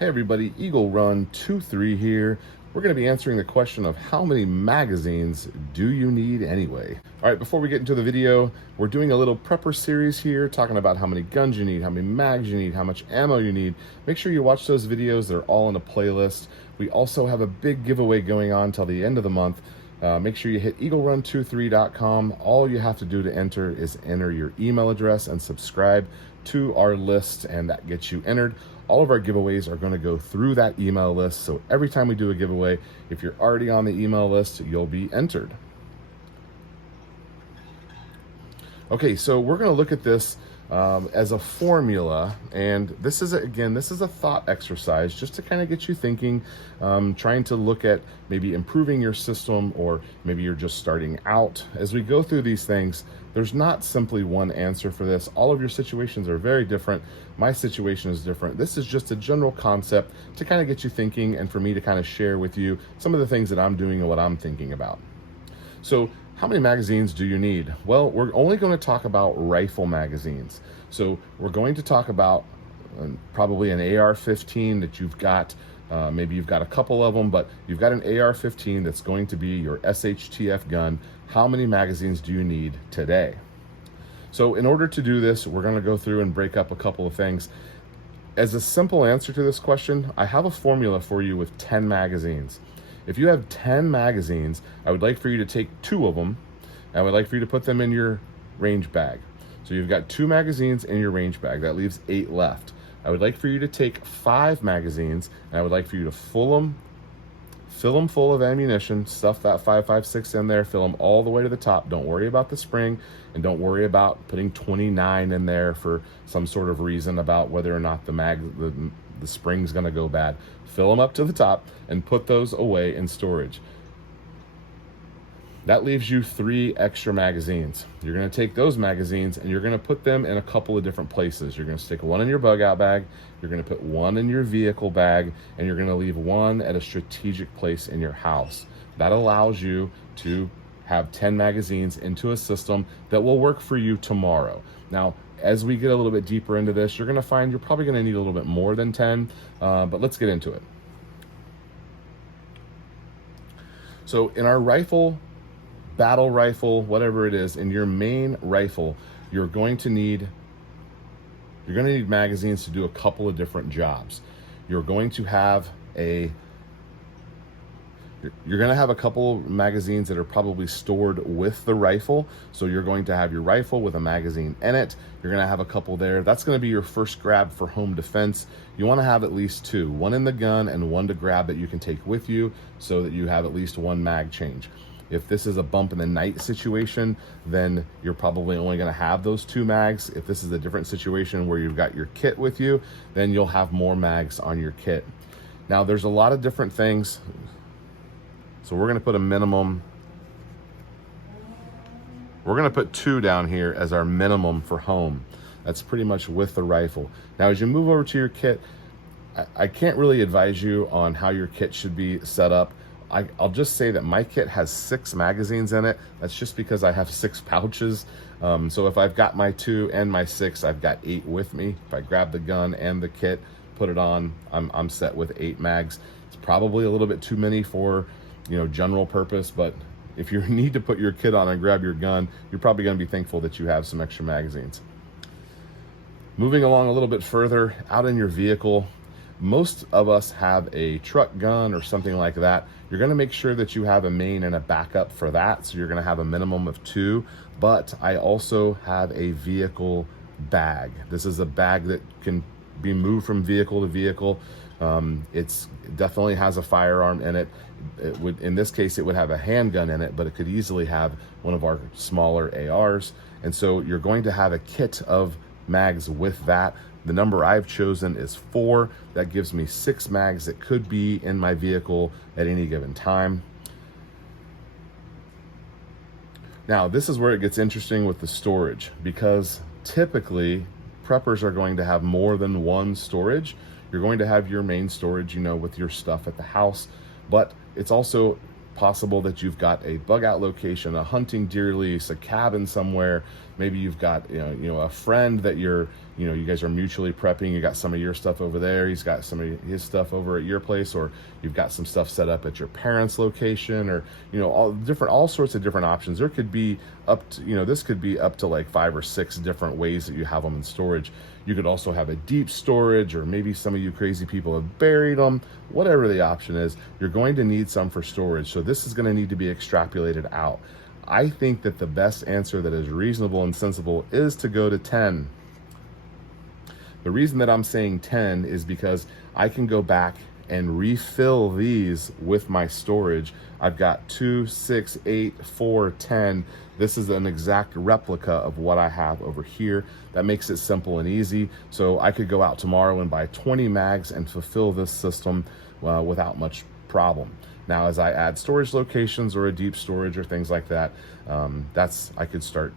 Hey everybody, Eagle Run 23 here. We're going to be answering the question of how many magazines do you need anyway? All right, before we get into the video, we're doing a little prepper series here, talking about how many guns you need, how many mags you need, how much ammo you need. Make sure you watch those videos. They're all in a playlist. We also have a big giveaway going on till the end of the month. Make sure you hit eaglerun23.com. All you have to do to enter is enter your email address and subscribe to our list, and that gets you entered. All of our giveaways are going to go through that email list, so every time we do a giveaway, if you're already on the email list, you'll be entered. Okay, so we're going to look at this as a formula, and this is a thought exercise just to kind of get you thinking, trying to look at maybe improving your system, or maybe you're just starting out. As we go through these things, there's not simply one answer for this. All of your situations are very different. My situation is different. This is just a general concept to kind of get you thinking, and for me to kind of share with you some of the things that I'm doing and what I'm thinking about. So how many magazines do you need? Well, we're only going to talk about rifle magazines. So we're going to talk about probably an AR-15 that you've got. Maybe you've got a couple of them, but you've got an AR-15 that's going to be your shtf gun. How many magazines do you need today? So in order to do this, we're going to go through and break up a couple of things. As a simple answer to this question, I have a formula for you with 10 magazines. If you have 10 magazines, I would like for you to take 2 of them, and I would like for you to put them in your range bag. So you've got 2 magazines in your range bag. That leaves 8 left. I would like for you to take 5 magazines, and I would like for you to fill them full of ammunition, stuff that 5.56 in there, fill them all the way to the top. Don't worry about the spring, and don't worry about putting 29 in there for some sort of reason about whether or not the spring's gonna go bad. Fill them up to the top and put those away in storage. That leaves you 3 extra magazines. You're gonna take those magazines and you're gonna put them in a couple of different places. You're gonna stick one in your bug out bag, you're gonna put one in your vehicle bag, and you're gonna leave one at a strategic place in your house. That allows you to have 10 magazines into a system that will work for you tomorrow. Now, as we get a little bit deeper into this, you're gonna find you're probably gonna need a little bit more than 10, but let's get into it. So in our rifle, battle rifle, whatever it is, in your main rifle, you're going to need magazines to do a couple of different jobs. You're going to have a couple of magazines that are probably stored with the rifle. So you're going to have your rifle with a magazine in it. You're going to have a couple there. That's going to be your first grab for home defense. You want to have at least 2, one in the gun and one to grab that you can take with you, so that you have at least 1 mag change. If this is a bump in the night situation, then you're probably only going to have those 2 mags. If this is a different situation where you've got your kit with you, then you'll have more mags on your kit. Now, there's a lot of different things. So we're going to put a minimum. We're going to put 2 down here as our minimum for home. That's pretty much with the rifle. Now, as you move over to your kit, I can't really advise you on how your kit should be set up. I'll just say that my kit has 6 magazines in it. That's just because I have 6 pouches. So if I've got my 2 and my 6, I've got 8 with me. If I grab the gun and the kit, put it on, I'm set with 8 mags. It's probably a little bit too many for, general purpose, but if you need to put your kit on and grab your gun, you're probably going to be thankful that you have some extra magazines. Moving along a little bit further, out in your vehicle, most of us have a truck gun or something like that. You're going to make sure that you have a main and a backup for that. So you're going to have a minimum of 2, but I also have a vehicle bag. This is a bag that can be moved from vehicle to vehicle. It definitely has a firearm in it. In this case, it would have a handgun in it, but it could easily have one of our smaller ARs. And so you're going to have a kit of mags with that. The number I've chosen is 4. That gives me 6 mags that could be in my vehicle at any given time. Now, this is where it gets interesting with the storage, because typically preppers are going to have more than one storage. You're going to have your main storage, with your stuff at the house, but it's also possible that you've got a bug out location, a hunting deer lease, a cabin somewhere. Maybe you've got a friend that you're you know, you guys are mutually prepping. You got some of your stuff over there, he's got some of his stuff over at your place, or you've got some stuff set up at your parents' location, or, you know, all sorts of different options. There could be up to, you know, this could be up to like 5 or 6 different ways that you have them in storage. You could also have a deep storage, or maybe some of you crazy people have buried them. Whatever the option is, you're going to need some for storage. So this is going to need to be extrapolated out. I think that the best answer that is reasonable and sensible is to go to 10. The reason that I'm saying 10 is because I can go back and refill these with my storage. I've got 2, 6, 8, 4, 10. This is an exact replica of what I have over here. That makes it simple and easy. So I could go out tomorrow and buy 20 mags and fulfill this system without much problem. Now, as I add storage locations or a deep storage or things like that, I could start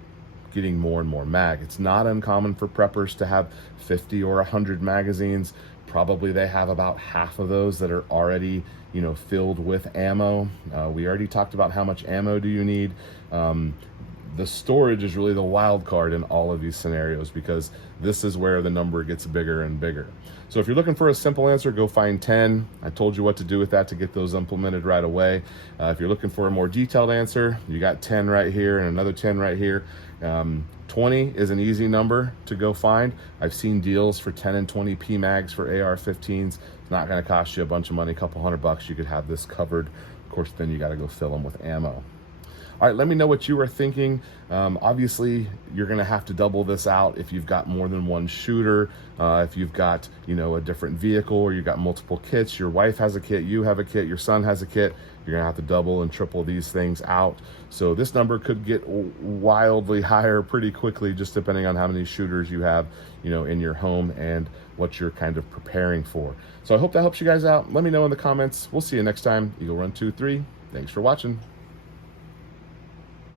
getting more and more mag. It's not uncommon for preppers to have 50 or 100 magazines. Probably they have about half of those that are already, you know, filled with ammo. We already talked about how much ammo do you need. The storage is really the wild card in all of these scenarios, because this is where the number gets bigger and bigger. So if you're looking for a simple answer, go find 10. I told you what to do with that to get those implemented right away. If you're looking for a more detailed answer, you got 10 right here and another 10 right here. 20 is an easy number to go find. I've seen deals for 10 and 20 PMags for AR-15s. It's not going to cost you a bunch of money, a couple $100. You could have this covered. Of course, then you got to go fill them with ammo. All right, let me know what you are thinking. Obviously, you're gonna have to double this out if you've got more than one shooter, if you've got, you know, a different vehicle, or you've got multiple kits. Your wife has a kit, you have a kit, your son has a kit. You're gonna have to double and triple these things out. So this number could get wildly higher pretty quickly, just depending on how many shooters you have, you know, in your home and what you're kind of preparing for. So I hope that helps you guys out. Let me know in the comments. We'll see you next time. Eagle Run 2-3. Thanks for watching.